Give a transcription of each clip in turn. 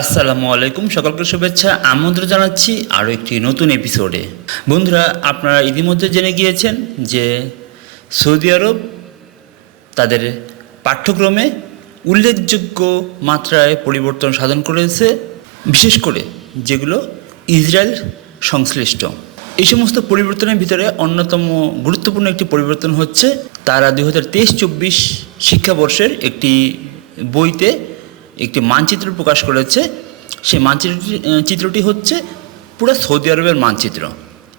আসসালামু আলাইকুম, সকলকে শুভেচ্ছা। আমন্ত্রণ জানাচ্ছি আরও একটি নতুন এপিসোডে। বন্ধুরা, আপনারা ইতিমধ্যে জেনে গিয়েছেন যে সৌদি আরব তাদের পাঠ্যক্রমে উল্লেখযোগ্য মাত্রায় পরিবর্তন সাধন করেছে, বিশেষ করে যেগুলো ইসরায়েল সংশ্লিষ্ট। এই সমস্ত পরিবর্তনের ভিতরে অন্যতম গুরুত্বপূর্ণ একটি পরিবর্তন হচ্ছে তারা 2023-24 শিক্ষাবর্ষের একটি বইতে একটি মানচিত্র প্রকাশ করেছে। সেই চিত্রটি হচ্ছে পুরো সৌদি আরবের মানচিত্র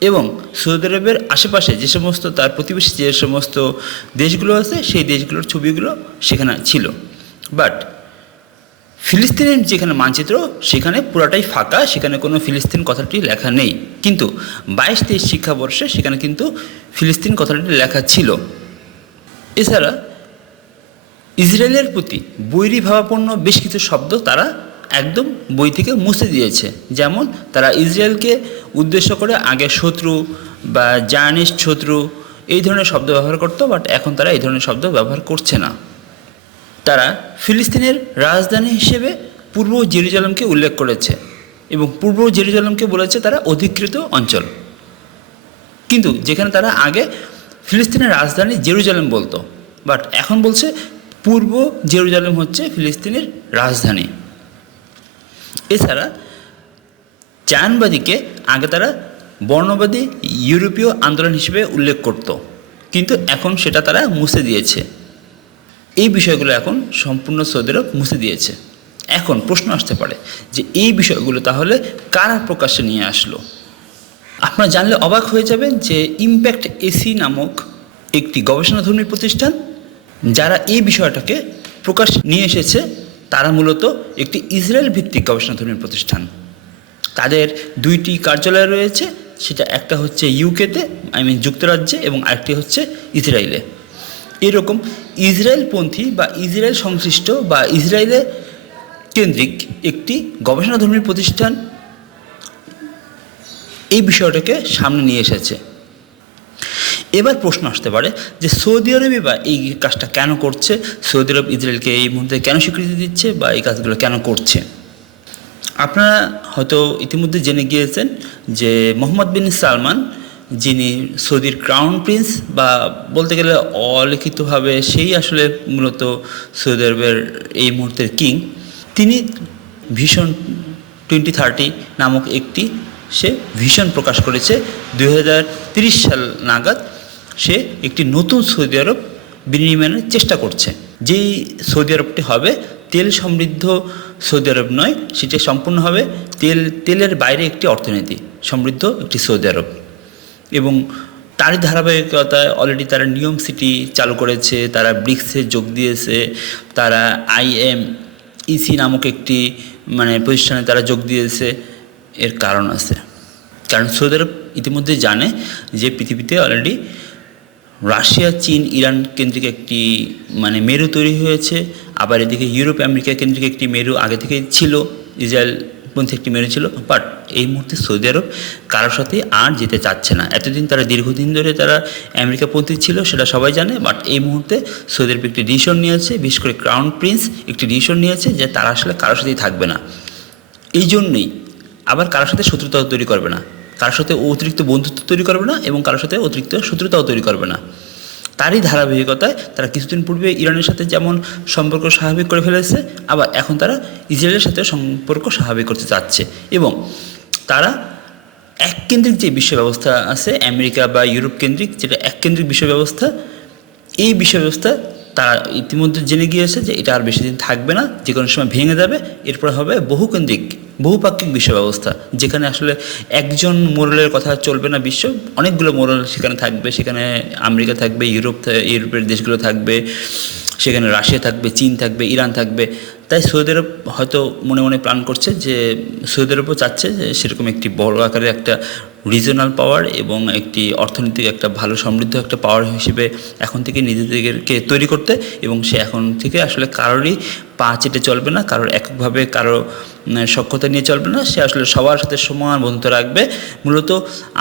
এবং সৌদি আরবের আশেপাশে যে সমস্ত তার প্রতিবেশী যে সমস্ত দেশগুলো আছে সেই দেশগুলোর ছবিগুলো সেখানে ছিল। বাট ফিলিস্তিনের যেখানে মানচিত্র সেখানে পুরাটাই ফাঁকা, সেখানে কোনো ফিলিস্তিন কথাটি লেখা নেই। কিন্তু 22-23 শিক্ষাবর্ষে সেখানে কিন্তু ফিলিস্তিন কথাটি লেখা ছিল। এছাড়া ইসরায়েলের প্রতি বৈরীভাবাপন্ন বেশ কিছু শব্দ তারা একদম বই থেকে মুছে দিয়েছে। যেমন তারা ইসরায়েলকে উদ্দেশ্য করে আগে শত্রু বা জায়নিস্ট শত্রু এই ধরনের শব্দ ব্যবহার করতো, বাট এখন তারা এই ধরনের শব্দ ব্যবহার করছে না। তারা ফিলিস্তিনের রাজধানী হিসেবে পূর্ব জেরুজালেমকে উল্লেখ করেছে এবং পূর্ব জেরুজালেমকে বলেছে তারা অধিকৃত অঞ্চল। কিন্তু যেখানে তারা আগে ফিলিস্তিনের রাজধানী জেরুজালেম বলতো, বাট এখন বলছে পূর্ব জেরুজালেম হচ্ছে ফিলিস্তিনের রাজধানী। এছাড়া জায়নবাদীকে আগে তারা বর্ণবাদী ইউরোপীয় আন্দোলন হিসেবে উল্লেখ করত, কিন্তু এখন সেটা তারা মুছে দিয়েছে। এই বিষয়গুলো এখন সম্পূর্ণ সৌদি আরব মুছে দিয়েছে। এখন প্রশ্ন আসতে পারে যে এই বিষয়গুলো তাহলে কারা প্রকাশ্যে নিয়ে আসলো? আপনারা জানলে অবাক হয়ে যাবেন যে ইম্প্যাক্ট এসি নামক একটি গবেষণাধর্মী প্রতিষ্ঠান যারা এই বিষয়টাকে প্রকাশ নিয়ে এসেছে, তারা মূলত একটি ইসরায়েল ভিত্তিক গবেষণাধর্মী প্রতিষ্ঠান। তাদের দুইটি কার্যালয় রয়েছে, সেটা একটা হচ্ছে ইউকেতে, যুক্তরাজ্যে, এবং আরেকটি হচ্ছে ইসরায়েলে। এরকম ইসরায়েলপন্থী বা ইসরায়েল সংশ্লিষ্ট বা ইসরায়েলে কেন্দ্রিক একটি গবেষণাধর্মী প্রতিষ্ঠান এই বিষয়টাকে সামনে নিয়ে এসেছে। এবার প্রশ্ন আসতে পারে যে সৌদি আরবই বা এই কাজটা কেন করছে, সৌদি আরব ইসরায়েলকে এই মুহূর্তে কেন স্বীকৃতি দিচ্ছে বা এই কাজগুলো কেন করছে? আপনারা হয়তো ইতিমধ্যে জেনে গিয়েছেন যে মোহাম্মদ বিন সালমান, যিনি সৌদির ক্রাউন প্রিন্স বা বলতে গেলে অলিখিতভাবে সেই আসলে মূলত সৌদি আরবের এই মুহূর্তের কিং, তিনি ভিশন 2030 নামক একটি ভিশন প্রকাশ করেছে। 2030 সাল নাগাদ সে একটি নতুন সৌদি আরব বিনির্মাণের চেষ্টা করছে। যেই সৌদি আরবটি হবে তেল সমৃদ্ধ সৌদি আরব নয়, সেটি সম্পূর্ণ হবে তেলের বাইরে একটি অর্থনীতি সমৃদ্ধ একটি সৌদি আরব। এবং তারই ধারাবাহিকতায় অলরেডি তারা নিয়ম সিটি চালু করেছে, তারা ব্রিক্সে যোগ দিয়েছে, তারা IMEC নামক একটি প্রতিষ্ঠানে তারা যোগ দিয়েছে। এর কারণ আছে, কারণ সৌদি আরব ইতিমধ্যে জানে যে পৃথিবীতে অলরেডি রাশিয়া, চীন, ইরান কেন্দ্রিক একটি মেরু তৈরি হয়েছে। আবার এদিকে ইউরোপ, আমেরিকা কেন্দ্রিক একটি মেরু আগে থেকেই ছিল, ইসরায়েলপন্থী একটি মেরু ছিল। বাট এই মুহূর্তে সৌদি আরব কারোর সাথে আর যেতে চাচ্ছে না। এতদিন তারা দীর্ঘদিন ধরে তারা আমেরিকাপন্থী ছিল, সেটা সবাই জানে। বাট এই মুহূর্তে সৌদি আরব একটি ডিসিশন নিয়েছে, বিশেষ করে ক্রাউন প্রিন্স একটি ডিসিশন নিয়েছে যে তারা আসলে কারোর সাথেই থাকবে না। এই জন্যই আবার কারোর সাথে শত্রুতাও তৈরি করবে না, কারোর সাথে অতিরিক্ত বন্ধুত্ব তৈরি করবে না এবং কারোর সাথে অতিরিক্ত শত্রুতাও তৈরি করবে না। তারই ধারাবাহিকতায় তারা কিছুদিন পূর্বে ইরানের সাথে যেমন সম্পর্ক স্বাভাবিক করে ফেলেছে, আবার এখন তারা ইসরায়েলের সাথে সম্পর্ক স্বাভাবিক করতে চাচ্ছে। এবং তারা এককেন্দ্রিক যে বিশ্ব ব্যবস্থা আছে আমেরিকা বা ইউরোপ কেন্দ্রিক, যেটা এককেন্দ্রিক বিশ্ব ব্যবস্থা, এই বিশ্ব ব্যবস্থা তারা ইতিমধ্যে জেনে গিয়েছে যে এটা আর বেশি দিন থাকবে না, যে কোনো সময় ভেঙে যাবে। এরপর হবে বহুকেন্দ্রিক বহুপাক্ষিক বিশ্ব ব্যবস্থা, যেখানে আসলে একজন মোরালের কথা চলবে না, বিশ্ব অনেকগুলো মোরাল সেখানে থাকবে। সেখানে আমেরিকা থাকবে, ইউরোপের দেশগুলো থাকবে, সেখানে রাশিয়া থাকবে, চীন থাকবে, ইরান থাকবে। তাই সৌদি আরব হয়তো মনে মনে প্ল্যান করছে যে সৌদি আরবও চাচ্ছে যে সেরকম একটি বড় আকারের একটা রিজনাল পাওয়ার এবং একটি অর্থনৈতিক একটা ভালো সমৃদ্ধ একটা পাওয়ার হিসেবে এখন থেকে নিজেদেরকে তৈরি করতে, এবং সে এখন থেকে আসলে কারোরই পা চেটে চলবে না, কারোর এককভাবে কারো সখ্যতা নিয়ে চলবে না, সে আসলে সবার সাথে সমান বন্ধুত্ব রাখবে। মূলত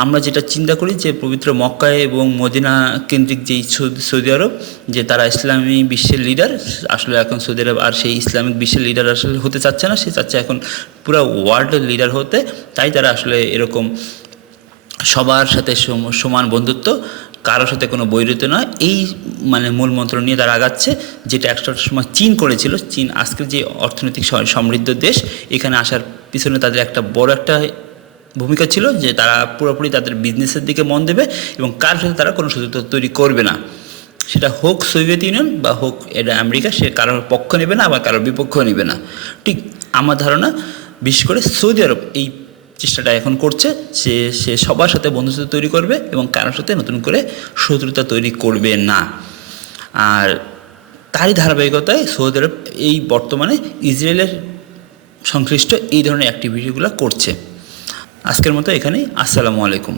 আমরা যেটা চিন্তা করি যে পবিত্র মক্কায় এবং মদিনা কেন্দ্রিক যেই সৌদি আরব, যে তারা ইসলামী বিশ্বের লিডার, আসলে এখন সৌদি আরব আর সেই ইসলামিক বিশ্বের লিডার আসলে হতে চাচ্ছে না, সে চাচ্ছে এখন পুরো ওয়ার্ল্ডের লিডার হতে। তাই তারা আসলে এরকম সবার সাথে সমান বন্ধুত্ব, কারোর সাথে কোনো বৈরিতা নয়, এই মূল মন্ত্র নিয়ে তারা আগাচ্ছে, যেটা একটা সময় চীন করেছিল। চীন আজকের যে অর্থনৈতিক সমৃদ্ধ দেশ, এখানে আসার পিছনে তাদের একটা বড় একটা ভূমিকা ছিল যে তারা পুরোপুরি তাদের বিজনেসের দিকে মন দেবে এবং কারোর সাথে তারা কোনো শত্রুতা তৈরি করবে না, সেটা হোক সোভিয়েত ইউনিয়ন বা হোক এটা আমেরিকা, সে কারোর পক্ষ নেবে না আবার কারোর বিপক্ষ নেবে না। ঠিক আমার ধারণা বিশেষ করে সৌদি আরব এই চেষ্টাটা এখন করছে, সে সবার সাথে বন্ধুত্ব তৈরি করবে এবং কারোর সাথে নতুন করে শত্রুতা তৈরি করবে না। আর তারই ধারাবাহিকতায় সৌদি আরব এই বর্তমানে ইসরায়েলের সংশ্লিষ্ট এই ধরনের অ্যাক্টিভিটিগুলো করছে। আজকের মতো এখানেই। আসসালামু আলাইকুম।